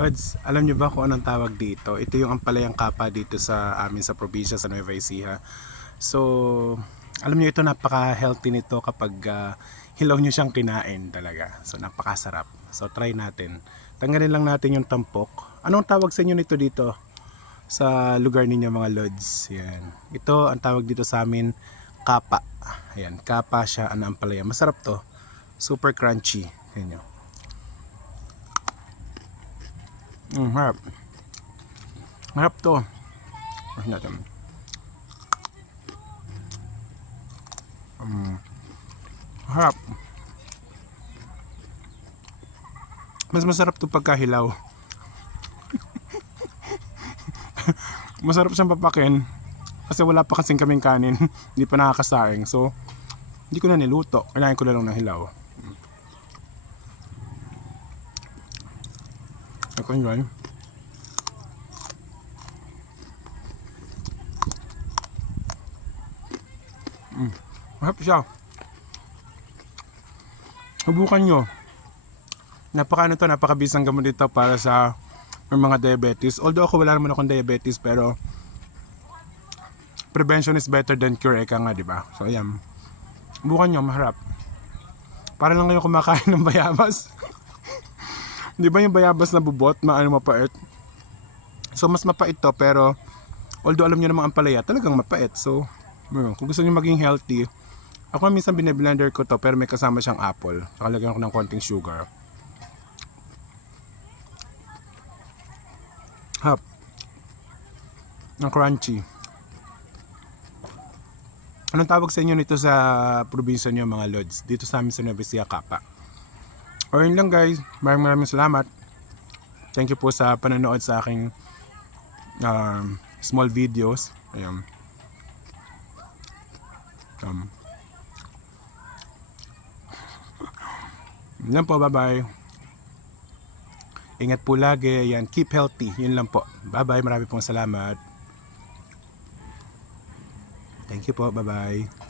Lods, alam niyo ba kung anong tawag dito? Ito yung ampalayang kapa dito sa amin sa probinsya sa Nueva Ecija. So, alam niyo ito napaka-healthy nito kapag hilaw niyo siyang kinain talaga. So, napakasarap. So, try natin. Tanggalin lang natin yung tampok. Anong tawag sa inyo nito dito? Sa lugar ninyo mga Lods. Yan. Ito ang tawag dito sa amin, kapa. Ayan, kapa siya ang ampalaya. Masarap to. Super crunchy. Yan yun. Harap. Harap to. Natin. Harap. Mas masarap to pagkahilaw. Masarap siyang papakin. Kasi wala pa kasing kaming kanin. Hindi pa nakakasaing. So, hindi ko na niluto. Kailangan ko na lang ng hilaw. Ako yun. Mahap siya. Subukan nyo. Napakabisang gamot dito para sa mga diabetes. Although ako wala naman akong diabetes, pero prevention is better than cure, eka nga, diba? So ayan. Subukan nyo, maharap. Para lang kayo kumakain ng bayabas. Di ba yung bayabas na bubot, mapait? So mas mapait to, pero although alam nyo namang ang palaya, talagang mapait. So, kung gusto nyo maging healthy, ako minsan binablender ko to, pero may kasama siyang apple. Nakalagyan ko ng konting sugar. Hap. Ang crunchy. Anong tawag sa inyo nito sa probinsya nyo mga Lods? Dito sa amin sa Nueva Ecija, kapa. O yun lang guys, maraming salamat. Thank you po sa panonood sa aking small videos. Ayan. Yun lang po, bye bye. Ingat po lagi. Ayan, keep healthy. Yun lang po. Bye bye, marami pong salamat. Thank you po, bye bye.